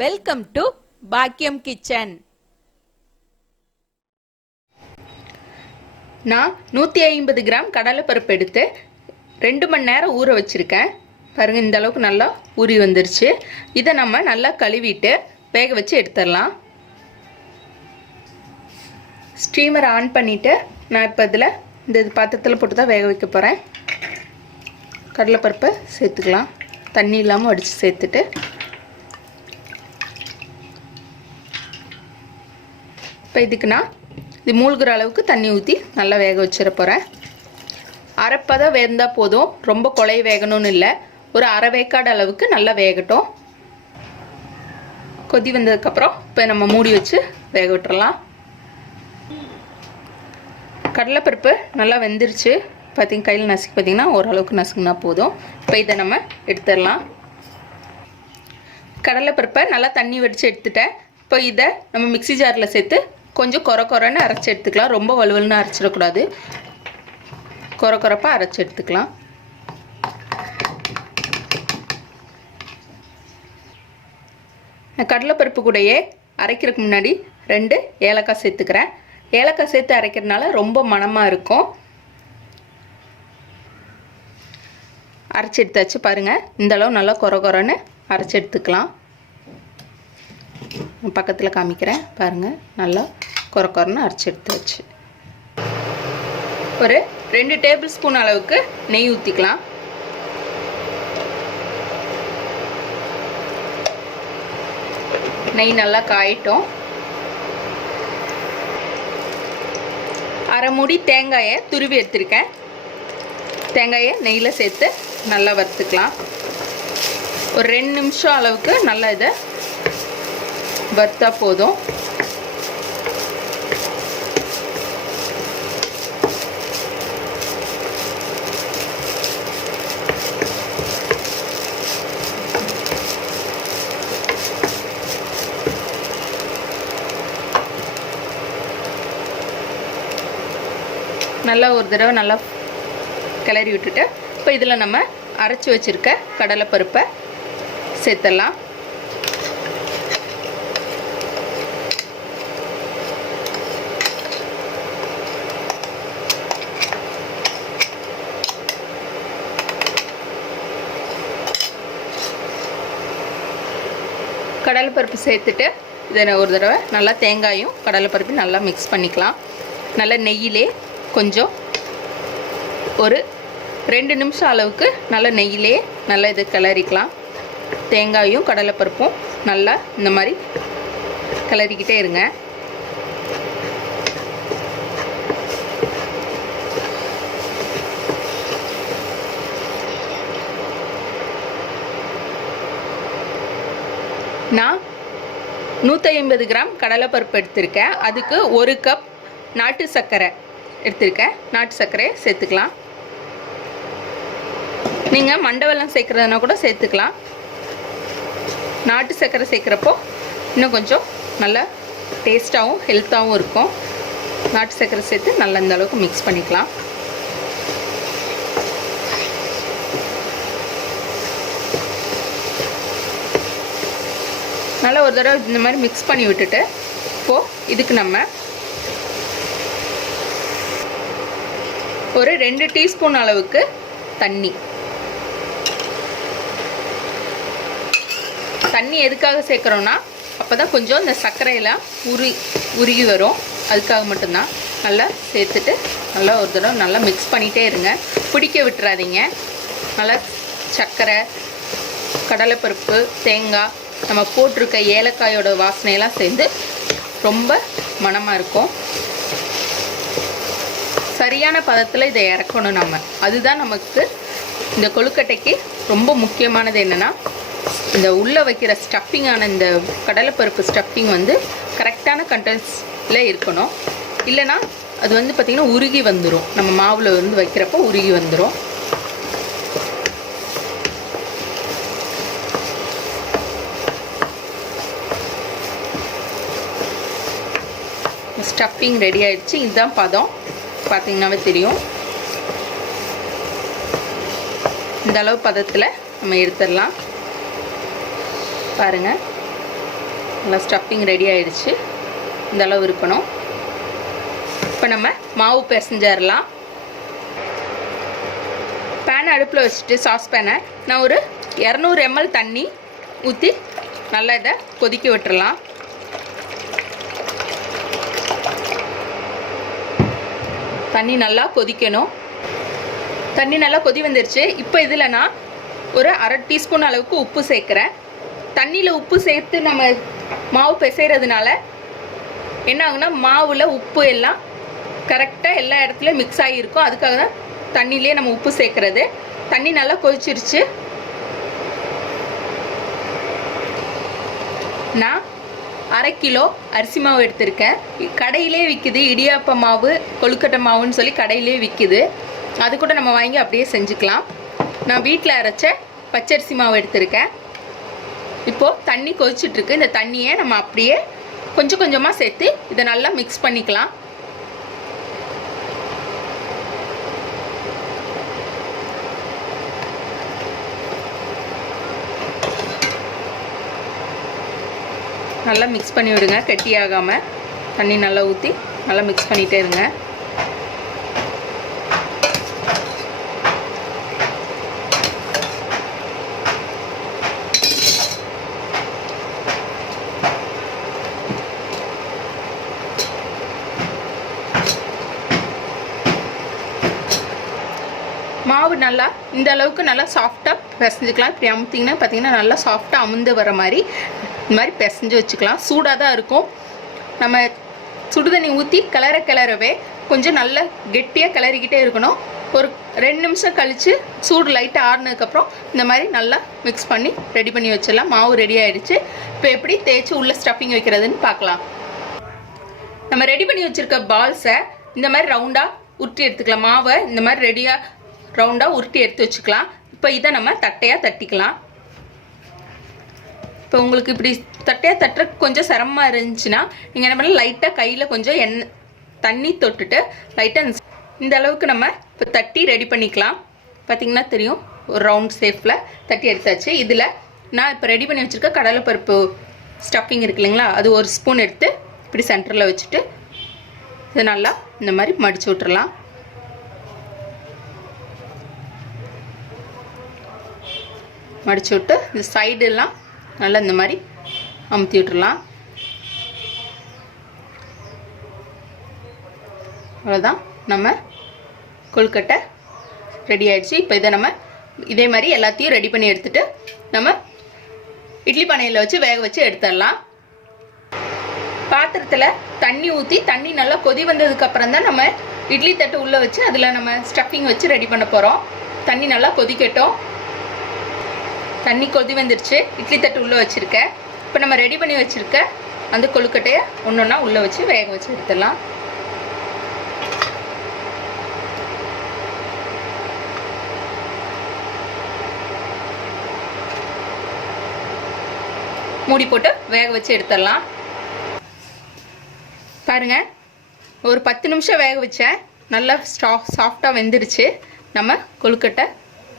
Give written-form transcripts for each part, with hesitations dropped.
Welcome to பாக்கியம் kitchen. நான் 150 gram கடலைப்பருப்பு எடுத்து 2 மணி நேரம் ஊற வச்சுருக்கேன். பாருங்கள், இந்த அளவுக்கு நல்லா ஊறி வந்துருச்சு. இதை நம்ம நல்லா கழுவிட்டு வேக வச்சு எடுத்துடலாம். ஸ்டீமரை ஆன் பண்ணிவிட்டு நான் இப்போ இதில் இந்த பாத்திரத்தில் போட்டு தான் வேக வைக்க போகிறேன். கடலைப்பருப்பை சேர்த்துக்கலாம். தண்ணி இல்லாமல் வடித்து சேர்த்துட்டு இப்போ இதுக்கு நான் இது மூழ்கிற அளவுக்கு தண்ணி ஊற்றி நல்லா வேக வச்சிட போகிறேன். அரைப்பதம் வேந்தால் போதும், ரொம்ப கொலை வேகணும்னு இல்லை. ஒரு அரை வேக்காடு அளவுக்கு நல்லா வேகட்டும். கொதி வந்ததுக்கப்புறம் இப்போ நம்ம மூடி வச்சு வேக விட்டுறலாம். கடலைப்பருப்பு நல்லா வெந்துருச்சு. பார்த்திங்க, கையில் நசுக்கி பார்த்திங்கன்னா ஓரளவுக்கு நசுக்குனா போதும். இப்போ இதை நம்ம எடுத்துடலாம். கடலைப்பருப்பை நல்லா தண்ணி வடித்து எடுத்துட்டேன். இப்போ இதை நம்ம மிக்ஸி ஜாரில் சேர்த்து கொஞ்சம் கொரன்னு அரைச்சி எடுத்துக்கலாம். ரொம்ப வலுவலுன்னு அரைச்சிடக்கூடாது, கொரப்பாக அரைச்சி எடுத்துக்கலாம். நான் கடலைப்பருப்பு கூடயே அரைக்கிறதுக்கு முன்னாடி 2 ஏலக்காய் சேர்த்துக்கிறேன். ஏலக்காய் சேர்த்து அரைக்கிறதுனால ரொம்ப மணமாக இருக்கும். அரைச்சி எடுத்தாச்சு. பாருங்கள், இந்தளவு நல்லா கொரன்னு அரைச்சி எடுத்துக்கலாம். பக்கத்தில் காமிக்கிறேன். பாருங்கள், நல்லா கொரன்னு அரைச்சி எடுத்தாச்சு. ஒரு 2 டேபிள் ஸ்பூன் அளவுக்கு நெய் ஊற்றிக்கலாம். நெய் நல்லா காயட்டும். அரை மூடி தேங்காயை துருவி எடுத்துருக்கேன். தேங்காயை நெய்யில் சேர்த்து நல்லா வறுத்துக்கலாம். ஒரு 2 நிமிஷம் அளவுக்கு நல்லா இதை வறுத்தா போதும். நல்லா ஒரு தடவை நல்லா கிளறி விட்டுட்டு இப்போ இதில் நம்ம அரைச்சி வச்சுருக்க கடலைப்பருப்பை சேர்த்துடலாம். கடலைப்பருப்பு சேர்த்துட்டு இதை ஒரு தடவை நல்லா தேங்காயும் கடலைப்பருப்பையும் நல்லா மிக்ஸ் பண்ணிக்கலாம். நல்லா நெய்யிலே கொஞ்சம் ஒரு 2 நிமிஷம் அளவுக்கு நல்லா நெய்யிலே நல்லா இதை கிளறிக்கலாம். தேங்காயும் கடலைப்பருப்பும் நல்லா இந்த மாதிரி கிளறிக்கிட்டே இருங்க. நான் 150 கிராம் கடலைப்பருப்பு எடுத்திருக்கேன். அதுக்கு 1 கப் நாட்டு சர்க்கரை எடுத்திருக்கேன். நாட்டு சர்க்கரையை சேர்த்துக்கலாம். நீங்கள் மண்டவெல்லம் சேர்க்குறதுனா கூட சேர்த்துக்கலாம். நாட்டு சர்க்கரை சேர்க்குறப்போ இன்னும் கொஞ்சம் நல்லா டேஸ்ட்டாகவும் ஹெல்த்தாகவும் இருக்கும். நாட்டு சர்க்கரை சேர்த்து நல்லா இந்த அளவுக்கு மிக்ஸ் பண்ணிக்கலாம். நல்லா ஒரு தடவை இந்த மாதிரி மிக்ஸ் பண்ணி விட்டுட்டு இப்போது இதுக்கு நம்ம ஒரு 2 டீஸ்பூன் அளவுக்கு தண்ணி எதுக்காக சேர்க்குறோன்னா அப்போ தான் கொஞ்சம் இந்த சர்க்கரையெல்லாம் உருகி வரும். அதுக்காக மட்டும்தான். நல்லா சேர்த்துட்டு நல்லா ஒரு தடவை நல்லா மிக்ஸ் பண்ணிகிட்டே இருங்க. பிடிக்க விட்டுறாதீங்க. நல்லா சர்க்கரை, கடலைப்பருப்பு, தேங்காய், நம்ம போட்டிருக்க ஏலக்காயோட வாசனையெல்லாம் சேர்ந்து ரொம்ப மணமாக இருக்கும். சரியான பதத்தில் இதை இறக்கணும் நம்ம. அதுதான் நமக்கு இந்த கொழுக்கட்டைக்கு ரொம்ப முக்கியமானது. என்னென்னா, இந்த உள்ளே வைக்கிற ஸ்டஃப்பிங்கான இந்த கடலைப்பருப்பு ஸ்டஃப்பிங் வந்து கரெக்டான கண்டென்ஸில் இருக்கணும். இல்லைனா அது வந்து பார்த்திங்கன்னா உருகி வந்துடும். நம்ம மாவில் வந்து வைக்கிறப்போ உருகி வந்துடும். ஸ்டஃப்பிங் ரெடி ஆகிடுச்சு. இதுதான் பதம். பார்த்திங்கனாவே தெரியும். இந்த அளவு பதத்தில் நம்ம எடுத்துடலாம். பாருங்கள், நல்லா ஸ்டஃபிங் ரெடி ஆயிடுச்சு. இந்த அளவு இருக்கணும். இப்போ நம்ம மாவு பிசைஞ்சிடலாம். பேனை அடுப்பில் வச்சுட்டு சாஸ் பேனை நான் ஒரு 200 ml தண்ணி ஊற்றி நல்லா இதை கொதிக்க விட்டுறலாம். தண்ணி நல்லா கொதிக்கணும். தண்ணி நல்லா கொதி வந்துருச்சு. இப்போ இதில் நான் ஒரு 1/2 டீஸ்பூன் அளவுக்கு உப்பு சேர்க்குறேன். தண்ணியில் உப்பு சேர்த்து நம்ம மாவு பிசைகிறதுனால என்ன ஆகுனா மாவில் உப்பு எல்லாம் கரெக்டாக எல்லா இடத்துலையும் மிக்ஸ் ஆகியிருக்கும். அதுக்காக தான் தண்ணியிலே நம்ம உப்பு சேர்க்குறது. தண்ணி நல்லா கொதிச்சிருச்சு. நான் 1/2 கிலோ அரிசி மாவு எடுத்திருக்கேன். கடையிலே விற்கிது, இடியாப்ப மாவு கொழுக்கட்டை மாவுன்னு சொல்லி கடையிலே விற்கிது. அது கூட நம்ம வாங்கி அப்படியே செஞ்சுக்கலாம். நான் வீட்டில் அரைச்ச பச்சரிசி மாவு எடுத்திருக்கேன். இப்போது தண்ணி கொதிச்சிட்ருக்கு. இந்த தண்ணியை நம்ம அப்படியே கொஞ்சம் கொஞ்சமாக சேர்த்து இதை நல்லா மிக்ஸ் பண்ணிக்கலாம். நல்லா மிக்ஸ் பண்ணி விடுங்க. கெட்டியாகாமல் தண்ணி நல்லா ஊற்றி நல்லா மிக்ஸ் பண்ணிகிட்டே இருங்க. மாவு நல்லா இந்த அளவுக்கு நல்லா சாஃப்டாக பிசைஞ்சிக்கலாம். இப்படி அமுத்திங்கன்னா பார்த்தீங்கன்னா நல்லா சாஃப்டாக அமுந்து வர மாதிரி இந்த மாதிரி பிசைஞ்சு வச்சுக்கலாம். சூடாக தான் இருக்கும். நம்ம சுடுதண்ணி ஊற்றி கிளறவே கொஞ்சம் நல்லா கெட்டியாக கிளறிக்கிட்டே இருக்கணும். ஒரு 2 நிமிஷம் கழித்து சூடு லைட்டாக ஆறுனதுக்கப்புறம் இந்த மாதிரி நல்லா மிக்ஸ் பண்ணி ரெடி பண்ணி வச்சிடலாம். மாவு ரெடி ஆகிடுச்சு. இப்போ எப்படி தேய்ச்சி உள்ள ஸ்டஃபிங் வைக்கிறதுன்னு பார்க்கலாம். நம்ம ரெடி பண்ணி வச்சுருக்க பால்ஸை இந்த மாதிரி ரவுண்டாக உருட்டி எடுத்துக்கலாம். மாவை இந்த மாதிரி ரெடியாக ரவுண்டாக உருட்டி எடுத்து வச்சுக்கலாம். இப்போ இதை நம்ம தட்டையாக தட்டிக்கலாம். இப்போ உங்களுக்கு இப்படி தட்டையாக தட்டுறதுக்கு கொஞ்சம் சிரமமாக இருந்துச்சுன்னா நீங்கள் என்ன பண்ணலாம், லைட்டாக கையில் கொஞ்சம் தண்ணி தொட்டுட்டு லைட்டாக இந்த அளவுக்கு நம்ம இப்போ தட்டி ரெடி பண்ணிக்கலாம். பார்த்திங்கன்னா தெரியும், ஒரு ரவுண்ட் ஷேப்பில் தட்டி எடுத்தாச்சு. இதில் நான் இப்போ ரெடி பண்ணி வச்சுருக்க கடலைப்பருப்பு ஸ்டஃபிங் இருக்கு இல்லைங்களா, அது 1 ஸ்பூன் எடுத்து இப்படி சென்டரில் வச்சுட்டு இதை நல்லா இந்த மாதிரி மடித்து விட்டுறலாம். மடிச்சு விட்டு இந்த சைடெல்லாம் நல்லா இந்த மாதிரி அமுத்தி விட்டுறலாம். அவ்வளோதான், நம்ம கொழுக்கட்டை ரெடி ஆகிடுச்சு. இப்போ இதை நம்ம இதே மாதிரி எல்லாத்தையும் ரெடி பண்ணி எடுத்துகிட்டு நம்ம இட்லி பானையில் வச்சு வேக வச்சு எடுத்துடலாம். பாத்திரத்தில் தண்ணி ஊற்றி தண்ணி நல்லா கொதி வந்ததுக்கப்புறம் தான் நம்ம இட்லி தட்டு உள்ளே வச்சு அதில் நம்ம ஸ்டஃபிங் வச்சு ரெடி பண்ண போகிறோம். தண்ணி நல்லா கொதிக்கட்டும். தண்ணி கொதி வந்துருச்சு. இட்லி தட்டு உள்ளே வச்சுருக்கேன். இப்போ நம்ம ரெடி பண்ணி வச்சுருக்க அந்த கொழுக்கட்டையை ஒன்றொன்னா உள்ளே வச்சு வேக வச்சு எடுத்துடலாம். மூடி போட்டு வேக வச்சு எடுத்துடலாம். பாருங்கள், ஒரு 10 நிமிஷம் வேக வச்சேன். நல்லா சாஃப்டாக வெந்துருச்சு. நம்ம கொழுக்கட்டை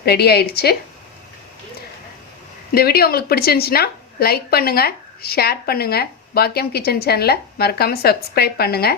ரெடி ஆயிடுச்சு. இந்த வீடியோ உங்களுக்கு பிடிச்சிருந்துச்சுன்னா லைக் பண்ணுங்கள், ஷேர் பண்ணுங்கள். பாக்கியம் கிச்சன் சேனலை மறக்காமல் சப்ஸ்கிரைப் பண்ணுங்கள்.